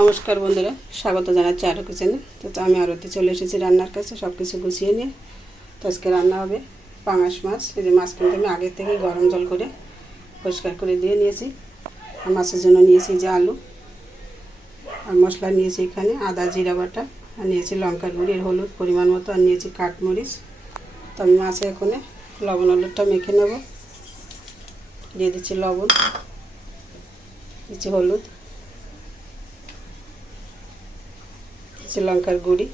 নমস্কার বন্ধুরা, স্বাগত জানাচ্ছি আরও কিচেনে। তো আমি আরতে চলে এসেছি রান্নার কাছে, সব কিছু গুছিয়ে নিয়ে। তো আজকে রান্না হবে পাঙাশ মাছ। এই যে মাছ কিন্তু আমি আগে থেকে গরম জল করে পরিষ্কার করে দিয়ে নিয়েছি। আর মাছের জন্য নিয়েছি যে আলু আর মশলা নিয়েছি, এখানে আদা জিরা বাটা, আর নিয়েছি লঙ্কার গুঁড়ি, হলুদ পরিমাণ মতো, আর নিয়েছি কাঠমরিচ। তো আমি মাছে এখানে লবণ হলুদটা মেখে নেব। দিয়ে দিচ্ছি লবণ, দিচ্ছি হলুদ, লঙ্কার গুঁড়ি,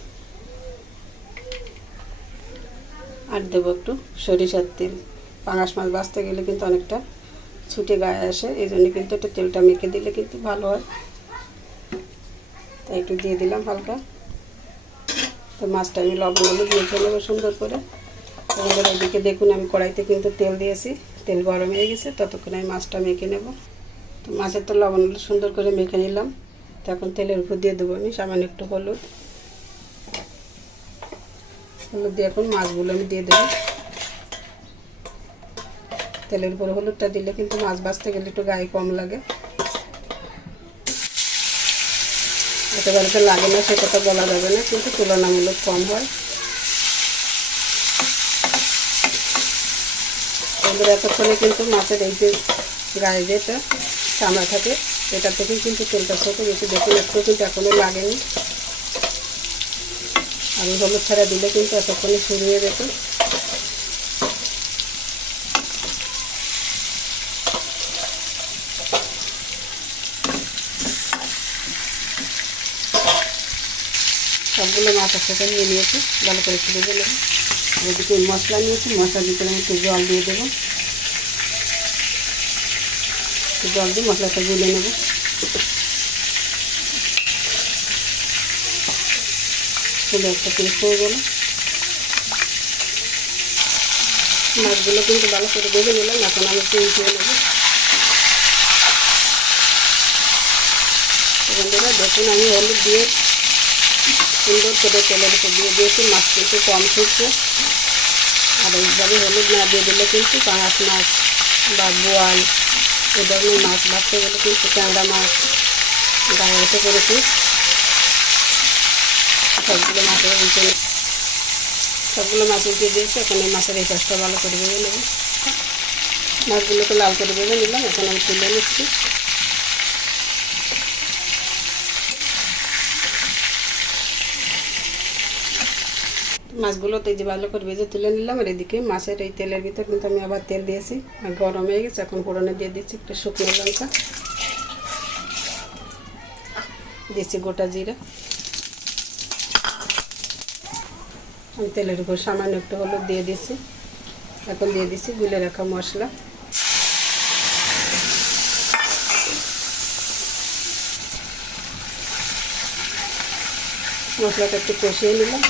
আর দেবো একটু সরিষার তেল। পাঙাশ মাছ ভাজতে গেলে কিন্তু অনেকটা ছুটে গায়ে আসে, এই জন্য কিন্তু একটু তেলটা মেখে দিলে কিন্তু ভালো হয়। তাই একটু দিয়ে দিলাম হালকা। তো মাছটা আমি লবণ হলুদ মেখে নেবো সুন্দর করে। আমাদের এদিকে দেখুন আমি কড়াইতে কিন্তু তেল দিয়েছি, তেল গরম হয়ে গেছে, ততক্ষণ আমি মাছটা মেখে নেব। তো মাছের তো লবণ হলুদ সুন্দর করে মেখে নিলাম। তো এখন তেলের উপর দিয়ে দেবো আমি সামান্য একটু হলুদ দিয়ে এখন মাছগুলো আমি দিয়ে দেবো। তেলের উপর হলুদটা দিলে কিন্তু মাছ ভাজতে গেলে একটু গায়ে কম লাগে, একেবারে তো লাগে না সে কথা বলা যাবে না, কিন্তু তুলনামূলক কম হয়। আমাদের এতক্ষণে কিন্তু মাছের এই যে গায়ে যেটা চামড়া থাকে এটা থেকেই কিন্তু তেলটা ছোটো বেশি, দেখুন একটু কিন্তু এখনও লাগেনি। আমি হলুদ ছাড়া দিলে কিন্তু এতক্ষণে শুরিয়ে যেত। সবগুলো মাছ একসাথে নিয়ে নিয়েছি, ভালো করে একটু ভেজে নেব। এদিকে মশলা নিয়েছি, মশলার ভিতরে আমি একটু জল দিয়ে দেবো। জল দিয়ে মশলাটা গুলে নেব। খুব একটা পেস্ট হয়ে গেল। মাছগুলো কিন্তু ভালো করে ভেজে নিলাম, এখন আমি একটু উঠিয়ে নেব। বন্ধুরা দেখুন আমি হলুদ দিয়ে সুন্দর করে তেলের উপর দিয়ে দিয়েছি, মাছ কিন্তু কম ছুটছে। আর এইভাবে হলুদ না দিয়ে দিলে কিন্তু পাঙাশ মাছ বা বোয়াল এ ধরনের মাছ ভাজতে গেলে কিন্তু ট্যাংরা মাছ গায়ে এসে পড়েছি। সবগুলো মাছের উল্টে দিয়েছি। এখন এই মাছের এই পাশটা ভালো করে ভেজে নেব। মাছগুলোকে লাল করে ভেজে নিলাম, এখন আমি তুলে নিচ্ছি। মাছগুলো তো এই যে ভালো করে ভেজে তুলে নিলাম। আর এদিকে মাছের এই তেলের ভিতর কিন্তু আমি আবার তেল দিয়েছি, আর গরম হয়ে গেছে। এখন ফোড়নে দিয়ে দিচ্ছি একটু শুকনো লঙ্কা, দিচ্ছি গোটা জিরা, আমি তেলের উপর সামান্য একটু হলুদ দিয়ে দিচ্ছি। এখন দিয়ে দিচ্ছি গুলে রাখা মশলা। মশলাটা একটু কষিয়ে নিলাম।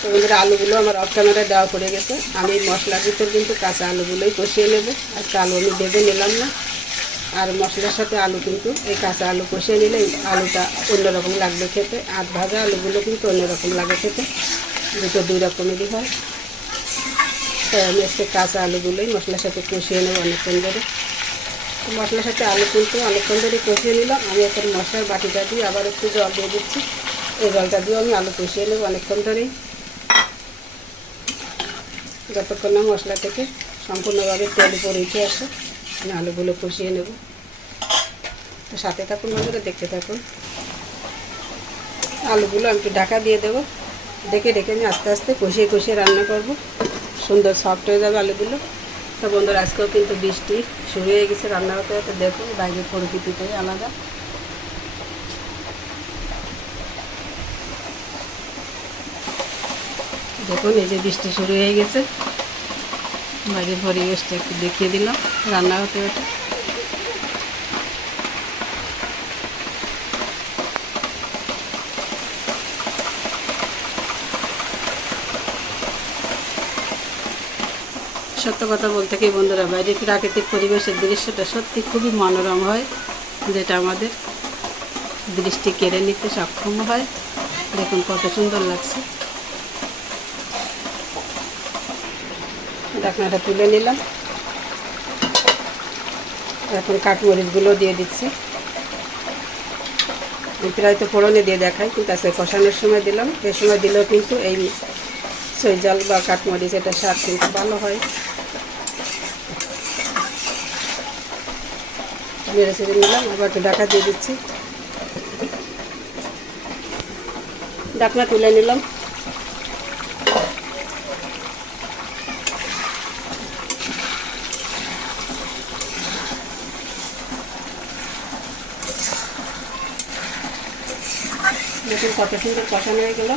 তো আমাদের আলুগুলো আমার অফ ক্যামেরায় দেওয়া পড়ে গেছে। আমি মশলার ভিতর কিন্তু কাঁচা আলুগুলোই কষিয়ে নেব। আজকে আলু আমি ভেজে নিলাম না। আর মশলার সাথে আলু কিন্তু এই কাঁচা আলু কষিয়ে নিলে আলুটা অন্যরকম লাগবে খেতে, আর ভাজা আলুগুলো কিন্তু অন্যরকম লাগে খেতে, দুটো দুই রকমেরই হয়। তাই আমি আজকে কাঁচা আলুগুলোই মশলার সাথে কষিয়ে নেব অনেকক্ষণ ধরে। মশলার সাথে আলু কিন্তু অনেকক্ষণ ধরে কষিয়ে নিলাম। আমি এখন মশলার বাটিটা দিয়ে আবার একটু জল দিয়ে দিচ্ছি। এই জলটা দিয়েও আমি আলু কষিয়ে নেব অনেকক্ষণ ধরেই, যতক্ষণ না মশলা থেকে সম্পূর্ণভাবে তেল উপরে উঠে আসে। আমি আলুগুলো কষিয়ে নেব। তো সাথে থাকুন বন্ধুরা, দেখতে থাকুন। আলুগুলো আমি একটু ঢাকা দিয়ে দেবো, ডেকে আমি আস্তে আস্তে কষিয়ে রান্না করব। সুন্দর সফট হয়ে যাবে আলুগুলো। তো বন্ধুরা আজকেও কিন্তু বৃষ্টি শুরু হয়ে গেছে, রান্না হতে হতে দেখুন বাইরের প্রকৃতিটাই আলাদা। দেখুন এই যে বৃষ্টি শুরু হয়ে গেছে, বাইরের পরিবেশটা একটু দেখিয়ে দিলাম রান্না হতে হতে। সত্য কথা বলতে কি বন্ধুরা, বাইরের প্রাকৃতিক পরিবেশের দৃশ্যটা সত্যি খুবই মনোরম হয়, যেটা আমাদের দৃষ্টি কেড়ে নিতে সক্ষম হয়। দেখুন কত সুন্দর লাগছে। ঢাকনাটা তুলে নিলাম। এখন কাঠমরিচগুলো দিয়ে দিচ্ছি। প্রায় তো ফোড়নে দিয়ে দেখাই, কিন্তু আজকে কষানোর সময় দিলাম। এই সময় দিলেও কিন্তু এই সইজাল বা কাঠমরিচ এটা স্বাদ কিন্তু ভালো হয়। নেড়ে চেড়ে নিলাম, আবার একটু ঢাকা দিয়ে দিচ্ছি। ঢাকনা তুলে নিলাম। দেখুন কত সুন্দর কষানো হয়ে গেল।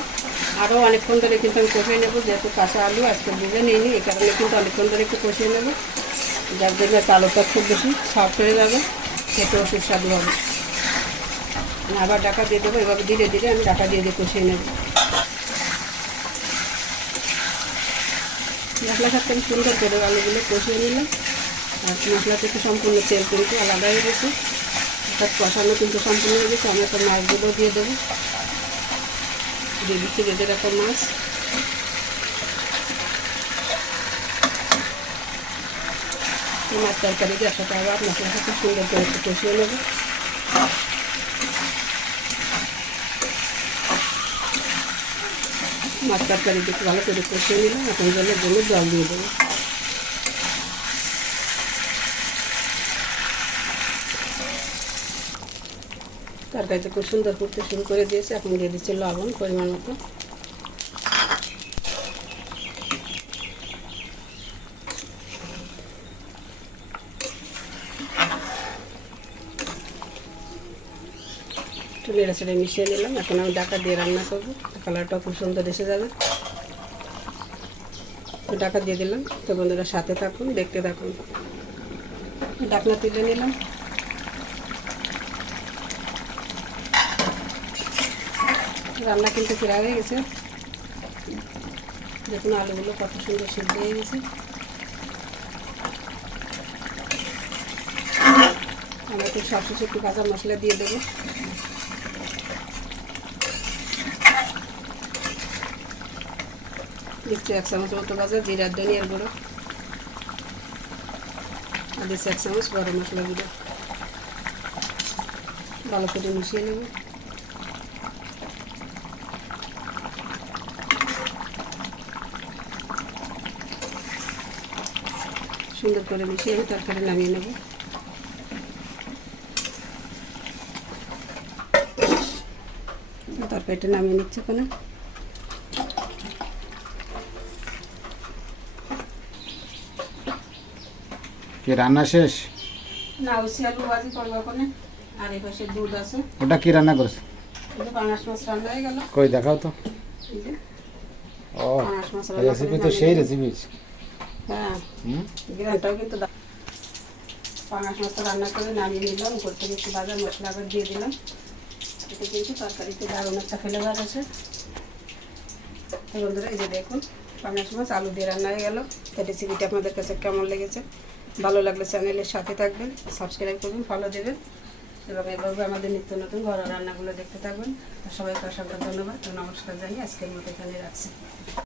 আরও অনেকক্ষণ ধরে কিন্তু আমি কষিয়ে নেবো, যেহেতু কাঁচা আলু আজকে ভেজে নিইনি, এই কারণে কিন্তু অনেকক্ষণ ধরে একটু কষিয়ে নেবো। যার জন্য আলুটা খুব বেশি সফট হয়ে যাবে, খেতেও সুস্বাদু হবে। আবার ঢাকা দিয়ে দেবো, এভাবে ধীরে ধীরে আমি ঢাকা দিয়ে কষিয়ে নেব। মশলার সাথে আমি সুন্দর করে আলুগুলো কষিয়ে নিলাম। আর মশলা থেকে সম্পূর্ণ তেল কিন্তু আলাদা হয়ে গেছে, অর্থাৎ কষানো কিন্তু সম্পূর্ণ হয়ে গেছে। আমি একটা মাছগুলো দিয়ে দেবো, দিয়ে দিচ্ছি বেঁধে রাখা মাছ। মাছ তরকারি দিয়ে একসাথে আবার মশলার সাথে সুন্দর করে একটু কষিয়ে নেব। মাছ তরকারি দিয়ে ভালো করে কষিয়ে নিলাম। এখন জলের জন্য জল দিয়ে দেবো। তরকারিতে খুব সুন্দর করতে শুরু করে দিয়েছে। এখন দিয়ে দিচ্ছি লবণ পরিমাণ মতো। একটু নেড়ে ছেড়ে মিশিয়ে নিলাম। এখন আমি ঢাকা দিয়ে রান্না করবো, কালারটাও খুব সুন্দর এসে যাবে। ঢাকা দিয়ে দিলাম। তো বন্ধুরা সাথে থাকুন, দেখতে থাকুন। ঢাকনা তুলে নিলাম। রান্না কিন্তু প্রায় হয়ে গেছে। দেখুন আলুগুলো কত সুন্দর সিদ্ধ হয়ে গেছে। আমরা একটু সবশেষে একটু কাঁচা মশলা দিয়ে দেবো। দিচ্ছি 1 চামচ মতো ভাজা জিরার ধনিয়ার গুঁড়ো, আর দিচ্ছি 1 চামচ গরম মশলা গুঁড়ো। ভালো করে মিশিয়ে নেব। সুন্দর করে মিশিয়ে আমি তরকারি নামিয়ে নেব। তরকারিটা নামিয়ে নিচ্ছে ওখানে। কি রান্না শেষ? না ওই আলু ভাজি করবো ওখানে, আর এই পাশে দুধ আছে। ওটা কি রান্না করেছে? পাঙাশ মাছ রান্না হয়ে গেল। কই দেখাও তো। ও পাঙাশ মাছ রেসিপি তো সেই রেসিপি। হ্যাঁ, গ্রানটাও কিন্তু পাঙাশ মাছটা রান্না করে নামিয়ে নিলাম। উপর থেকে একটু ভাজা মশলা আবার দিয়ে দিলাম। এতে কিন্তু তরকারিতে দারুণ একটা ফ্লেভার আছে। বন্ধুরা এই যে দেখুন পাঙাশ মাছ আলু দিয়ে রান্না হয়ে গেল। এই রেসিপিটা আপনাদের কাছে কেমন লেগেছে? ভালো লাগলে চ্যানেলের সাথে থাকবেন, সাবস্ক্রাইব করবেন, ফলো দেবেন এবং এভাবে আমাদের নিত্য নতুন ঘরোয়া রান্নাগুলো দেখতে থাকবেন। সবাইকে অসংখ্য ধন্যবাদ ও নমস্কার জানিয়ে আজকের মতো এখানে রাখছি।